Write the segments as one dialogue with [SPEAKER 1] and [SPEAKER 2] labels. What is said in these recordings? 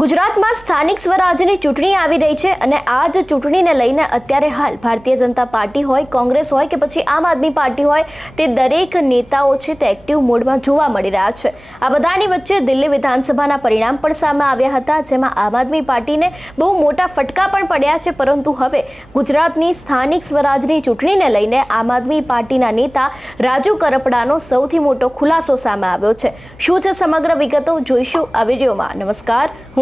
[SPEAKER 1] ગુજરાતમાં સ્થાનિક સ્વરાજ્યની ચૂંટણી આવી રહી છે અને આ જ ચૂંટણીને લઈને અત્યારે હાલ ભારતીય જનતા પાર્ટી હોય, કોંગ્રેસ હોય કે પછી આમ આદમી પાર્ટી હોય, તે દરેક નેતાઓ છે તે એક્ટિવ મોડમાં જોવા મળી રહ્યા છે. આ બધાની વચ્ચે દિલ્હી વિધાનસભાના પરિણામ પણ સામે આવ્યા હતા, જેમાં આમ આદમી પાર્ટીને બહુ મોટા ફટકા પણ પડ્યા છે, પરંતુ હવે ગુજરાતની સ્થાનિક સ્વરાજની ચૂંટણીને લઈને આમ આદમી પાર્ટીના નેતા રાજુ કરપડાનો સૌથી મોટો ખુલાસો સામે આવ્યો છે. શું છે સમગ્ર વિગતો જોઈશું આ વિડીયોમાં. નમસ્કાર, હું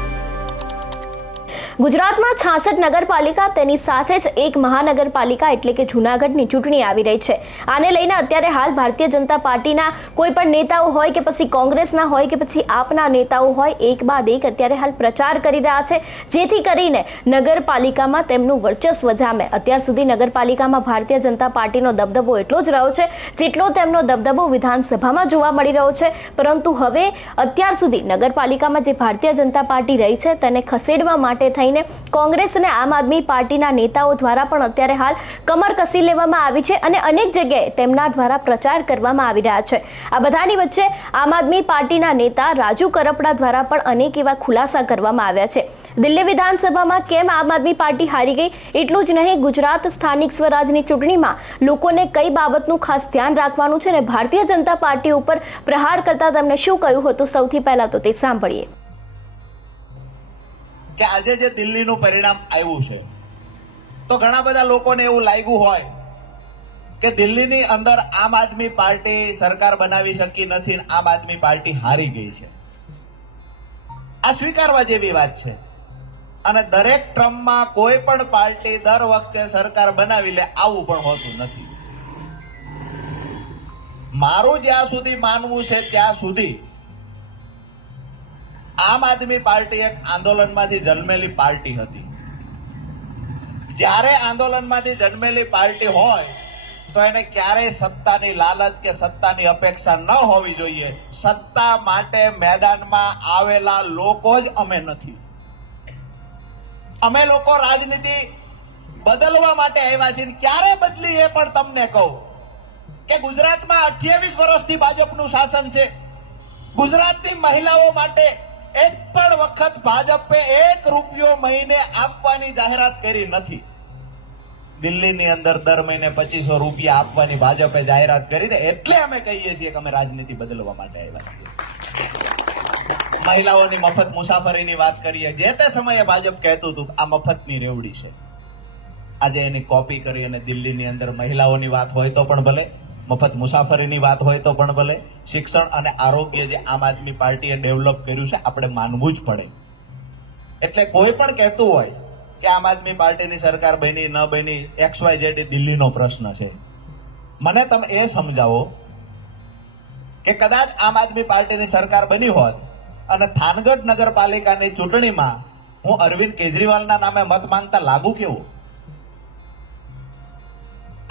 [SPEAKER 1] ગુજરાતમાં છાસઠ નગરપાલિકા તેની સાથે જ એક મહાનગરપાલિકા એટલે કે જૂનાગઢની ચૂંટણી આવી રહી છે. આને લઈને અત્યારે હાલ ભારતીય જનતા પાર્ટીના કોઈ પણ નેતાઓ હોય કે પછી કોંગ્રેસના હોય કે પછી આપના નેતાઓ હોય, એક બાદ એક અત્યારે હાલ પ્રચાર કરી રહ્યા છે. જેથી કરીને નગરપાલિકામાં તેમનું વર્ચસ્વ જામે. અત્યાર સુધી નગરપાલિકામાં ભારતીય જનતા પાર્ટીનો દબદબો એટલો જ રહ્યો છે, જેટલો તેમનો દબદબો વિધાનસભામાં જોવા મળી રહ્યો છે. પરંતુ હવે અત્યાર સુધી નગરપાલિકામાં જે ભારતીય જનતા પાર્ટી રહી છે, તેને ખસેડવા માટે થઈને કોંગ્રેસ અને આમ આદમી પાર્ટીના નેતાઓ દ્વારા પણ અત્યારે હાલ કમર કસી લેવામાં આવી છે અને અનેક જગ્યાએ તેમના દ્વારા પ્રચાર કરવામાં આવી રહ્યા છે. આ બધાની વચ્ચે આમ આદમી પાર્ટીના નેતા રાજુ કરપડા દ્વારા પણ અનેક એવા ખુલાસા કરવામાં આવ્યા છે. દિલ્હી વિધાનસભામાં કેમ આમ આદમી પાર્ટી હારી ગઈ? એટલું જ નહીં, ગુજરાત સ્થાનિક સ્વરાજની ચૂંટણીમાં લોકોને કઈ બાબતનું ખાસ ધ્યાન રાખવાનું છે અને ભારતીય જનતા પાર્ટી ઉપર પ્રહાર કરતા તમને શું કહ્યું હતું? સૌથી પહેલા તો તે સાંભળીએ.
[SPEAKER 2] કે આજે જે દિલ્હીનું પરિણામ આવ્યું છે, તો ઘણા બધા લોકોને એવું લાગ્યું હોય કે દિલ્હીની અંદર આમ આદમી પાર્ટી સરકાર બનાવી શકી નથી આમ આદમી પાર્ટી હારી ગઈ છે. આ સ્વીકારવા જેવી વાત છે. અને દરેક ટ્રમમાં કોઈ પણ પાર્ટી દર વખતે સરકાર બનાવી લે આવું પણ હોતું નથી. મારું જ્યાં સુધી માનવું છે ત્યાં સુધી આમ આદમી પાર્ટી એક આંદોલનમાંથી જન્મેલી પાર્ટી હતી. જ્યારે આંદોલનમાંથી જન્મેલી પાર્ટી હોય, તો એને ક્યારેય સત્તાની લાલચ કે સત્તાની અપેક્ષા ન હોવી જોઈએ. સત્તા માટે મેદાનમાં આવેલા લોકો જ અમે નથી. અમે લોકો રાજનીતિ બદલવા માટે આવ્યા છીએ. ક્યારે બદલી એ પણ તમને કહું. કે ગુજરાતમાં અઠ્યાવીસ વર્ષથી ભાજપનું શાસન છે. ગુજરાતની મહિલાઓ માટે એક પણ વખત ભાજપે એક રૂપિયો મહિને આપવાની જાહેરાત કરી નથી. દિલ્હીની અંદર દર મહિને પચીસો રૂપિયા આપવાની ભાજપે જાહેરાત કરીને એટલે અમે કહીએ છીએ કે અમે રાજનીતિ બદલવા માટે આવ્યા છીએ. મહિલાઓની મફત મુસાફરીની વાત કરીએ, જે તે સમયે ભાજપ કહેતું હતું આ મફતની રેવડી છે. આજે એની કોપી કરી અને દિલ્હીની અંદર મહિલાઓની વાત હોય તો પણ ભલે. મફત મુસાફરીની વાત હોય તો પણ ભલે. શિક્ષણ અને આરોગ્ય જે આમ આદમી પાર્ટીએ ડેવલપ કર્યું છે, આપણે માનવું જ પડે. એટલે કોઈ પણ કહેતું હોય કે આમ આદમી પાર્ટીની સરકાર બની, ન બની, એક્સ વાય ઝેડ એ દિલ્હીનો પ્રશ્ન છે. મને તમે એ સમજાવો કે કદાચ આમ આદમી પાર્ટીની સરકાર બની હોત અને થાનગઢ નગરપાલિકાની ચૂંટણીમાં હું અરવિંદ કેજરીવાલના નામે મત માંગતા લાગુ કેવું?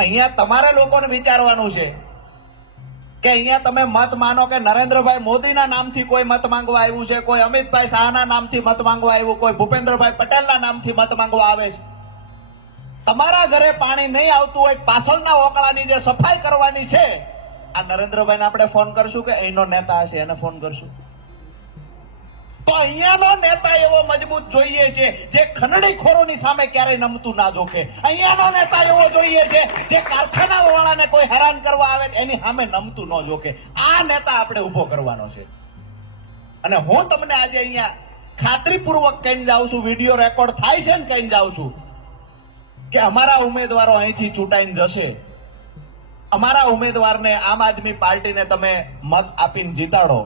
[SPEAKER 2] અહીંયા તમારે લોકોને વિચારવાનું છે કે અહીંયા તમે મત માનો કે નરેન્દ્રભાઈ મોદીના નામથી કોઈ મત માંગવા આવ્યું છે, કોઈ અમિતભાઈ શાહના નામથી મત માંગવા આવ્યું, કોઈ ભૂપેન્દ્રભાઈ પટેલના નામથી મત માંગવા આવે છે. તમારા ઘરે પાણી નહીં આવતું હોય, પાછળના ઓકળાની જે સફાઈ કરવાની છે, આ નરેન્દ્રભાઈને આપણે ફોન કરશું કે અહીંનો નેતા હશે, એને ફોન કરશું. તો અહીંયાનો નેતા એવો મજબૂત જોઈએ છે જે ખંડણીખોરોની સામે ક્યારેય નમતું ના જોખે. અહીંયાનો નેતા એવો જોઈએ છે જે કારખાના વાળાને કોઈ હેરાન કરવા આવે એની સામે નમતું ન જોખે. આ નેતા આપણે ઊભો કરવાનો છે. અને હું તમને આજે અહીંયા ખાતરીપૂર્વક કહીને જાઉં છું, વીડિયો રેકોર્ડ થાય છે ને કહીને જાઉં છું, કે અમારા ઉમેદવારો અહીંથી ચૂંટાઈને જશે. અમારા ઉમેદવારને આમ આદમી પાર્ટીને તમે મત આપીને જીતાડો.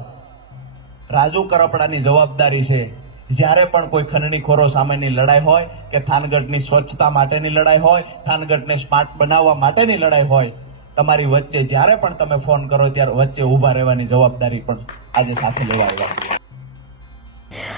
[SPEAKER 2] રાજુ કરપડાની જવાબદારી છે જ્યારે પણ કોઈ ખંડણીખોરો સામેની લડાઈ હોય કે થાનગઢની સ્વચ્છતા માટેની લડાઈ હોય, થાનગઢને સ્માર્ટ બનાવવા માટેની લડાઈ હોય, તમારી વચ્ચે જ્યારે પણ તમે ફોન કરો ત્યારે વચ્ચે ઊભા રહેવાની જવાબદારી પણ આજે સાથે લેવા છીએ.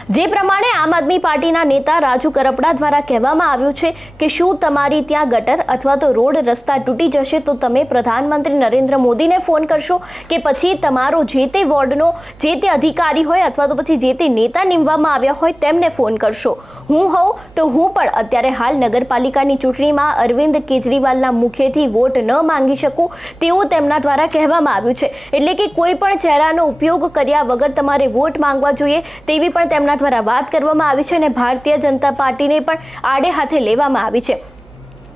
[SPEAKER 1] જે પ્રમાણે આમ આદમી પાર્ટીના નેતા રાજુ કરપડા દ્વારા કહેવામાં આવ્યું છે કે શું તમારી ત્યાં ગટર અથવા તો રોડ રસ્તા તૂટી જશે તો તમે પ્રધાનમંત્રી નરેન્દ્ર મોદીને ફોન કરશો કે પછી તમારો જે તે વોર્ડનો જે તે અધિકારી હોય અથવા તો પછી જે તે નેતા નીમવામાં આવ્યા હોય તેમને ફોન કરશો. હું હોઉં તો હું પણ અત્યારે હાલ નગરપાલિકાની ચૂંટણીમાં અરવિંદ કેજરીવાલના મુખેથી વોટ ન માંગી શકું તેવું તેમના દ્વારા કહેવામાં આવ્યું છે. એટલે કે કોઈ પણ ચહેરાનો ઉપયોગ કર્યા વગર તમારે વોટ માંગવા જોઈએ તેવી પણ તેમના દ્વારા વાત કરવામાં આવી છે અને ભારતીય જનતા પાર્ટીને પણ આડે હાથે લેવામાં આવી છે.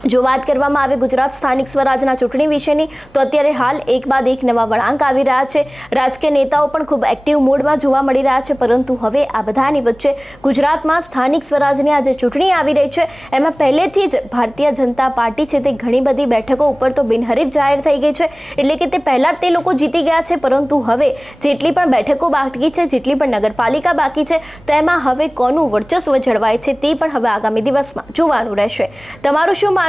[SPEAKER 1] જો વાત કરવામાં આવે ગુજરાત સ્થાનિક સ્વરાજના ચૂંટણી વિશેની, તો અત્યારે હાલ એક બાદ એક નવા વળાંક આવી રહ્યા છે. રાજકીય નેતાઓ પણ ખૂબ એક્ટિવ મોડમાં જોવા મળી રહ્યા છે, પરંતુ હવે આ બધાની વચ્ચે ગુજરાતમાં સ્થાનિક સ્વરાજની આજે ચૂંટણી આવી રહી છે. એમાં પહેલેથી જ ભારતીય જનતા પાર્ટી છે તે ઘણી બધી બેઠકો ઉપર તો બિનહરીફ જાહેર થઈ ગઈ છે. એટલે કે તે પહેલાં તે લોકો જીતી ગયા છે, પરંતુ હવે જેટલી પણ બેઠકો બાકી છે, જેટલી પણ નગરપાલિકા બાકી છે, તેમાં હવે કોનું વર્ચસ્વ જળવાય છે તે પણ હવે આગામી દિવસમાં જોવાનું રહેશે. તમારું શું માનવું